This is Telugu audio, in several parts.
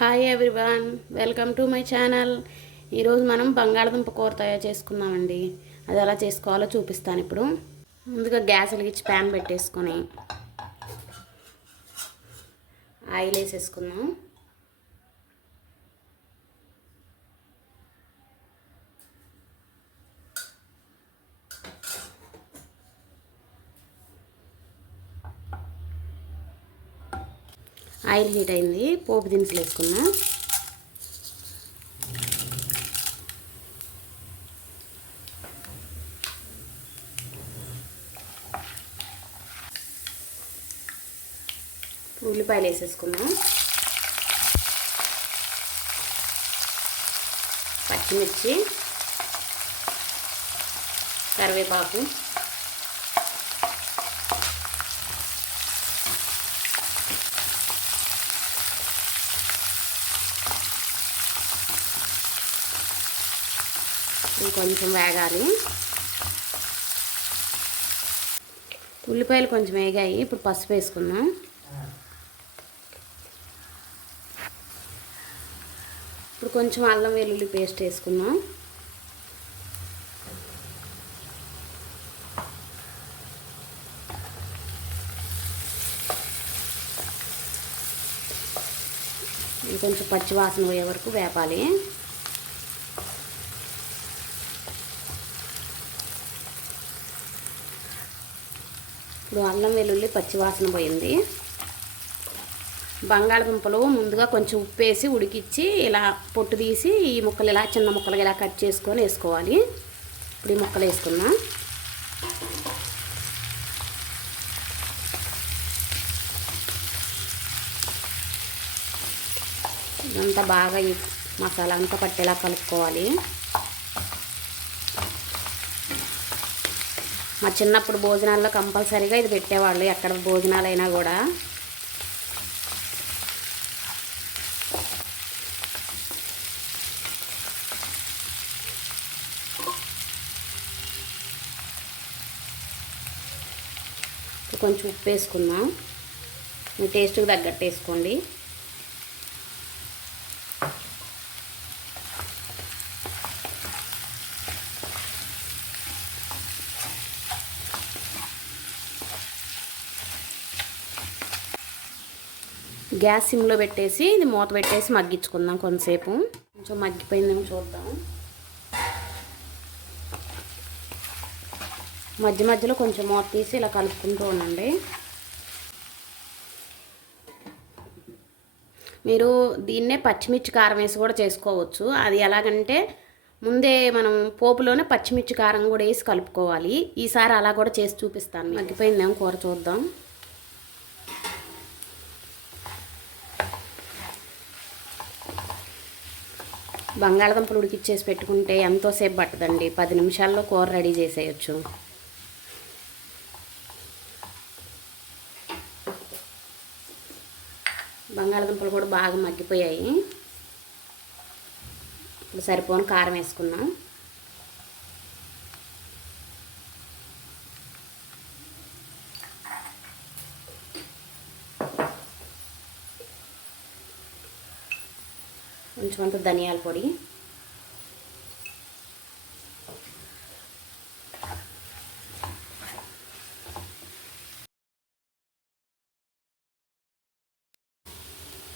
Hi everyone, welcome to my channel. ఈరోజు మనం బంగాళదుంప కూర తయారు చేసుకుందామండి. అది ఎలా చేసుకోవాలో చూపిస్తాను ఇప్పుడు. ముందుగా గ్యాస్ వెలిగించి ప్యాన్ పెట్టేసుకొని ఆయిల్ వేసేసుకుందాం. ఆయిల్ హీట్ అయింది, పోపు దినుసులు వేసుకున్నాం. ఉల్లిపాయలు వేసేసుకున్నాం. పచ్చిమిర్చి, కరివేపాకు, కొంచెం వేగాలి. ఉల్లిపాయలు కొంచెం వేగాయి, ఇప్పుడు పసుపు వేసుకుందాం. ఇప్పుడు కొంచెం అల్లం వెల్లుల్లి పేస్ట్ వేసుకుందాం. ఇది కొంచెం పచ్చి వాసన పోయే వరకు వేపాలి. ఇప్పుడు అల్లం వెల్లుల్లి పచ్చి వాసన పోయింది. బంగాళదుంపలు ముందుగా కొంచెం ఉప్పు వేసి ఉడికిచ్చి ఇలా పొట్టు తీసి ఈ ముక్కలు ఇలా చిన్న ముక్కలుగా ఇలా కట్ చేసుకొని వేసుకోవాలి. ఇప్పుడు ఈ ముక్కలు వేసుకుందాం. ఇదంతా బాగా ఈ మసాలా అంతా పట్టేలా కలుపుకోవాలి. మా చిన్నప్పుడు భోజనాల్లో కంపల్సరీగా ఇది పెట్టేవాళ్ళు, ఎక్కడ భోజనాలైనా కూడా. కొంచెం ఉప్పు వేసుకుందాం. మీ టేస్ట్కి తగ్గట్టు వేసుకోండి. గ్యాస్ సిమ్లో పెట్టేసి ఇది మూత పెట్టేసి మగ్గించుకుందాం కొంతసేపు. కొంచెం మగ్గిపోయిందేమో చూద్దాం. మధ్య మధ్యలో కొంచెం మూత తీసి ఇలా కలుపుకుంటూ ఉండండి. మీరు దీన్నే పచ్చిమిర్చి కారం వేసి కూడా చేసుకోవచ్చు. అది ఎలాగంటే ముందే మనం పోపులోనే పచ్చిమిర్చి కారం కూడా వేసి కలుపుకోవాలి. ఈసారి అలా కూడా చేసి చూపిస్తాను. మగ్గిపోయిందేమో కూర చూద్దాం. బంగాళదుంపలు ఉడికిచ్చేసి పెట్టుకుంటే ఎంతోసేపు పట్టదండి, 10 నిమిషాల్లో కూర రెడీ చేసేయచ్చు. బంగాళదుంపలు కూడా బాగా మగ్గిపోయాయి. ఇప్పుడు సరిపోను కారం వేసుకున్నాం. కొంచెం అంత ధనియాల పొడి,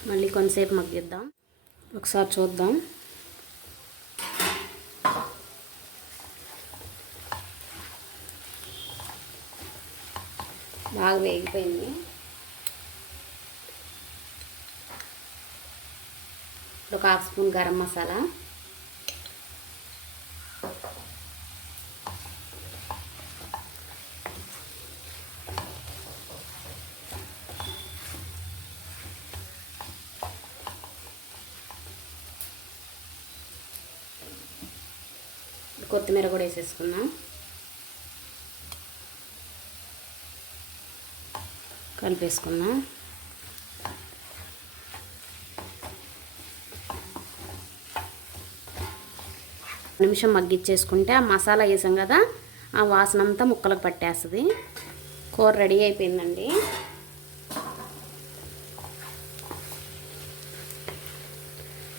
మళ్ళీ కొంతసేపు మగ్గిద్దాం. ఒకసారి చూద్దాం. బాగా వేగిపోయింది. ఒక 1/2 స్పూన్ గరం మసాలా, కొత్తిమీర కూడా వేసేసుకుందాం. కలిపేసుకుందాం. నిమిషం మగ్గిచ్చేసుకుంటే ఆ మసాలా వేసాం కదా, ఆ వాసన అంతా ముక్కలకు పట్టేస్తుంది. కూర రెడీ అయిపోయిందండి.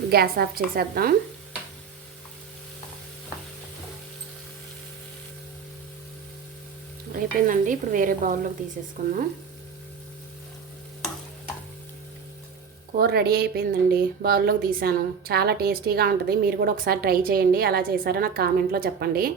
గ్యాస్ ఆఫ్ చేసేద్దాం. అయిపోయిందండి. ఇప్పుడు వేరే బౌల్లోకి తీసేసుకుందాం. కూర రెడీ అయిపోయిందండి. బౌల్లోకి తీసాను. చాలా టేస్టీగా ఉంటుంది. మీరు కూడా ఒకసారి ట్రై చేయండి. ఎలా చేశారో నాకు కామెంట్లో చెప్పండి.